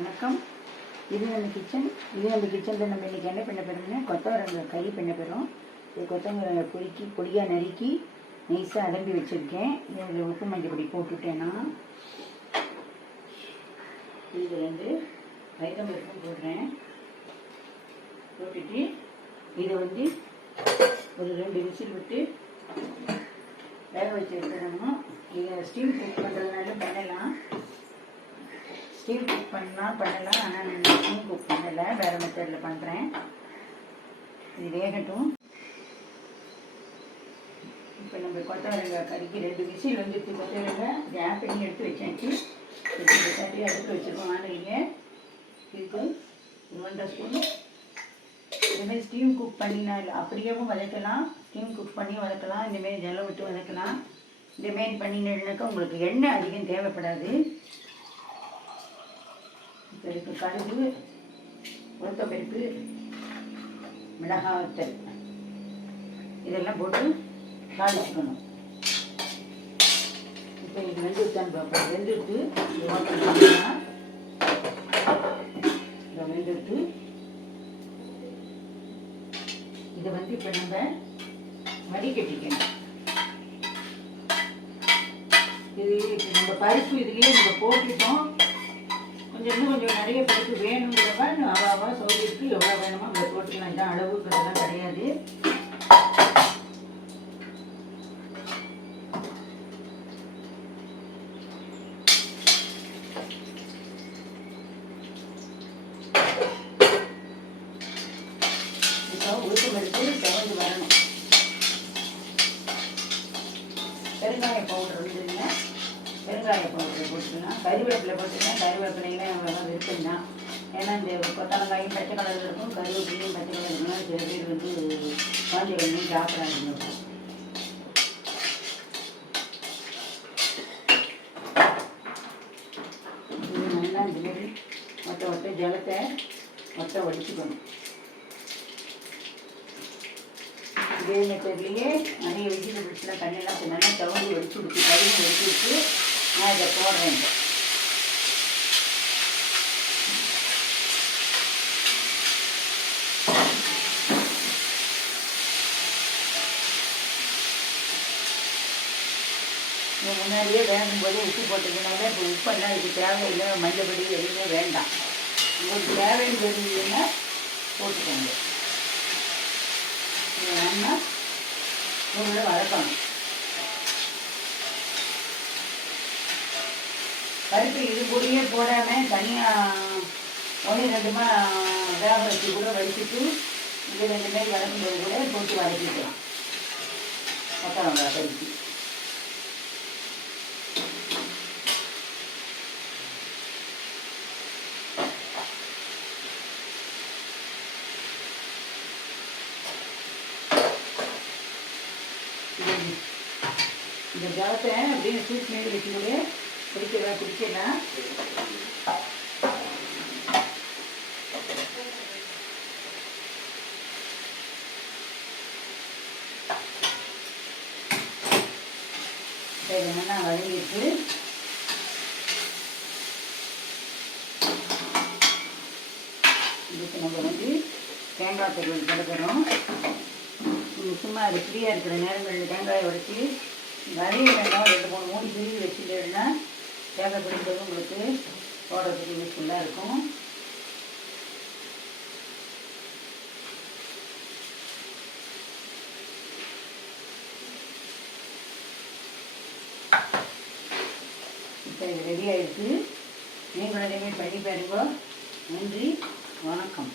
வணக்கம். இது நம்ம கிச்சன் இது நம்ம கிச்சனில் நம்ம இன்றைக்கி என்ன பண்ண போகிறோம்னா கொத்தவரங்க கறி பண்ண போகிறோம் இது கொத்தவரங்க பொறுக்கி பொடியாக நறுக்கி நைஸாக அலம்பி வச்சுருக்கேன். இதில் உப்பு மஞ்சள் பொடி போட்டுட்டேன்னா இதில் வந்து வைத்தம்பருப்பும் போடுறேன். போட்டுட்டு இதை வந்து ஒரு ரெண்டு விசில் விட்டு வேக வச்சு எடுத்துடணும் இதை ஸ்டீம் குக் பண்ணுறதுனால பண்ணலாம். ஸ்டீல் குக் பண்ணலாம் பண்ணலாம் ஆனால் நான் ஸ்டீம் குக் பண்ணலை. வேறு மெத்தடில் பண்ணுறேன் இது வேகட்டும். இப்போ நம்ம கொத்தவரங்க கறிக்கு ரெண்டு விசில் வந்துட்டு கொத்தவரங்க கேப் பண்ணி எடுத்து வச்சாச்சு இப்போ இந்த அடுத்து வச்சுருக்கோம். வானலிங்க இதுக்கு ஒன்றரை ஸ்பூன். இதுமாரி ஸ்டீம் குக் பண்ணினால் அப்படியேவும் வதக்கலாம். ஸ்டீம் குக் பண்ணி வதக்கலாம். இந்தமாரி ஜலம் விட்டு வதக்கலாம். இந்தமாரி பண்ணினாக்கா உங்களுக்கு எண்ணெய் அதிகம் தேவைப்படாது. இப்போ இதுக்கு கடுகு உளுத்தப்பருப்பு மிளகாய் இதெல்லாம் போட்டு தாளிச்சுக்கணும். இப்போ இது வெந்துட்டான்னு பார்ப்போம். வெந்துட்டு இது இதை வெந்துட்டு இதை வந்து இப்போ நம்ம வடிகட்டிக்கணும். இது இப்போ நம்ம பருப்பு இதுலேயே நம்ம போட்டுட்டோம். கொஞ்சம் இன்னும் கொஞ்சம் நிறைய பேருக்கு வேணுங்கிறப்ப அவாவா சௌகரியத்துக்கு எவ்வளோ வேணுமோ அதை போட்டுக்கலாம். இதான் அளவுங்கிறதெல்லாம் கிடையாது. வரணும். பெருங்காய பவுடர் வந்துருங்க. பெருங்காய பவுடர் போட்டுக்கலாம். கருவேப்பிலை போட்டுக்கலாம். கருவேப்பிலை தான் ஏன்னா இந்த கொத்தலங்காயும் பச்சை கலரில் இருக்கும் கருவேப்பிலையும் பச்சை கலர் இருக்கும். சில பேர் வந்து குழந்தைகளையும் சாப்பிடாதுங்க நல்லா இந்த மாதிரி ஒட்ட ஒட்ட ஜலத்தை மொத்த வடிச்சுக்கணும் இதே மெத்தட்லேயே நிறைய வெஜிடபிள்ஸ்லாம் கண்ணெல்லாம் நல்லா தவறி வடிச்சு விட்டு கழுவி வடிச்சு விட்டு நான் இதை போடுறேன். முன்னாடியே வேகும் போதே உப்பு போட்டதுனால இப்போ உப்பெல்லாம் இதுக்கு தேவையில்லை மஞ்சப்படி எதுவுமே வேண்டாம். உங்களுக்கு தேவைன்னு தெரிஞ்சதுன்னா போட்டுக்கோங்க. இதை உங்களை வளர்க்கணும் பருப்பு இது கூடயே போடாமல் தனியாக ஒன்று ரெண்டுமா வேக வச்சு கூட வடிச்சிட்டு இது ரெண்டு மாதிரி போது கூட போட்டு வதக்கிக்கலாம். கொத்தவரங்காய் பருப்பு இந்த ஜலத்தை அப்படியே சூட் மேலே வைக்கும்போது குடிக்கலாம் குடிக்கலாம் சரி நல்லா வதங்கிட்டு இதுக்கு நம்ம வந்து தேங்காய் தருவல் கிடக்கிறோம் சும்மா அது ஃப்ரீயாக இருக்கிற நேரங்களில் தேங்காயை உடச்சி நிறைய வெங்காயம் ரெண்டு மூணு மூணு பிரிவு வச்சுட்டேன்னா தேங்காய் பிடிக்கிறது உங்களுக்கு போடுறதுக்கு யூஸ்ஃபுல்லாக இருக்கும். இப்போ இது ரெடி ஆயிடுச்சு நீங்களும் அதேமாதிரி பண்ணி பாருங்க நன்றி. வணக்கம்.